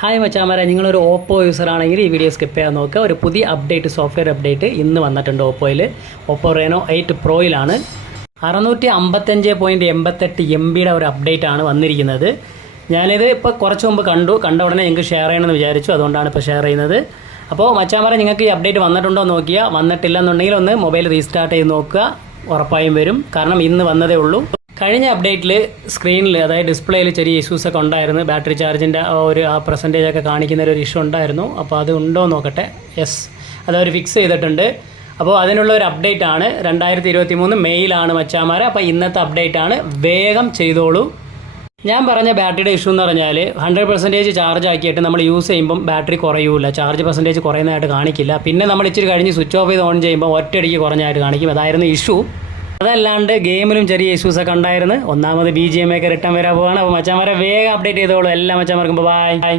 Hi മച്ചാമാരെ, നിങ്ങളൊരു Oppo യൂസറാണെങ്കിൽ ഈ വീഡിയോ സ്കിപ്പ് ചെയ്യാൻ നോക്കുക. ഒരു പുതിയ സോഫ്റ്റ്വെയർ അപ്ഡേറ്റ് ഇന്ന് വന്നിട്ടുണ്ട് ഓപ്പോയിൽ. ഓപ്പോ റെനോ 8 പ്രോയിലാണ് 655.88 MB ഒരു അപ്ഡേറ്റ് ആണ് വന്നിരിക്കുന്നത്. ഞാനിത് ഇപ്പോൾ കുറച്ച് മുമ്പ് കണ്ട ഉടനെ നിങ്ങൾക്ക് ഷെയർ ചെയ്യണമെന്ന് വിചാരിച്ചു, അതുകൊണ്ടാണ് ഇപ്പോൾ ഷെയർ ചെയ്യുന്നത്. അപ്പോൾ മച്ചാമാരെ, നിങ്ങൾക്ക് ഈ അപ്ഡേറ്റ് വന്നിട്ടുണ്ടോ നോക്കിയാൽ, വന്നിട്ടില്ലെന്നുണ്ടെങ്കിൽ ഒന്ന് മൊബൈൽ റീസ്റ്റാർട്ട് ചെയ്ത് നോക്കുക, ഉറപ്പായും വരും. കാരണം ഇന്ന് വന്നതേ ഉള്ളൂ. കഴിഞ്ഞ അപ്ഡേറ്റിൽ സ്ക്രീനിൽ, അതായത് ഡിസ്പ്ലേയിൽ ചെറിയ ഇഷ്യൂസൊക്കെ ഉണ്ടായിരുന്നു. ബാറ്ററി ചാർജിൻ്റെ ആ പെർസെൻറ്റേജൊക്കെ കാണിക്കുന്ന ഒരു ഇഷ്യൂ ഉണ്ടായിരുന്നു. അപ്പോൾ അത് ഉണ്ടോ നോക്കട്ടെ. യെസ്, അതവർ ഫിക്സ് ചെയ്തിട്ടുണ്ട്. അപ്പോൾ അതിനുള്ള ഒരു അപ്ഡേറ്റ് ആണ്. 2023 മെയിലാണ് മച്ചാമാരെ. അപ്പോൾ ഇന്നത്തെ അപ്ഡേറ്റ് ആണ്, വേഗം ചെയ്തോളൂ. ഞാൻ പറഞ്ഞ ബാറ്ററിയുടെ ഇഷ്യൂ എന്ന് പറഞ്ഞാൽ 100% ചാർജ് ആക്കിയിട്ട് നമ്മൾ യൂസ് ചെയ്യുമ്പം ബാറ്ററി കുറയൂല, ചാർജ് പെർസെൻറ്റേജ് കുറയുന്നതായിട്ട് കാണിക്കില്ല. പിന്നെ നമ്മൾ ഇച്ചിരി കഴിഞ്ഞ് സ്വിച്ച് ഓഫ് ചെയ്ത് ഓൺ ചെയ്യുമ്പോൾ ഒറ്റയടിക്ക് കുറഞ്ഞായിട്ട് കാണിക്കും. അതായിരുന്നു ഇഷ്യൂ. അതല്ലാണ്ട് ഗെയിമിലും ചെറിയ ഇഷ്യൂസൊക്കെ ഉണ്ടായിരുന്നു. ഒന്നാമത് BGMI ഒക്കെ റിട്ടേൺ വരാൻ പോവുകയാണ്. അപ്പോൾ മച്ചാമാരെ വേഗം അപ്ഡേറ്റ് ചെയ്തോളൂ. എല്ലാ മച്ചാമാർക്കും ബൈ.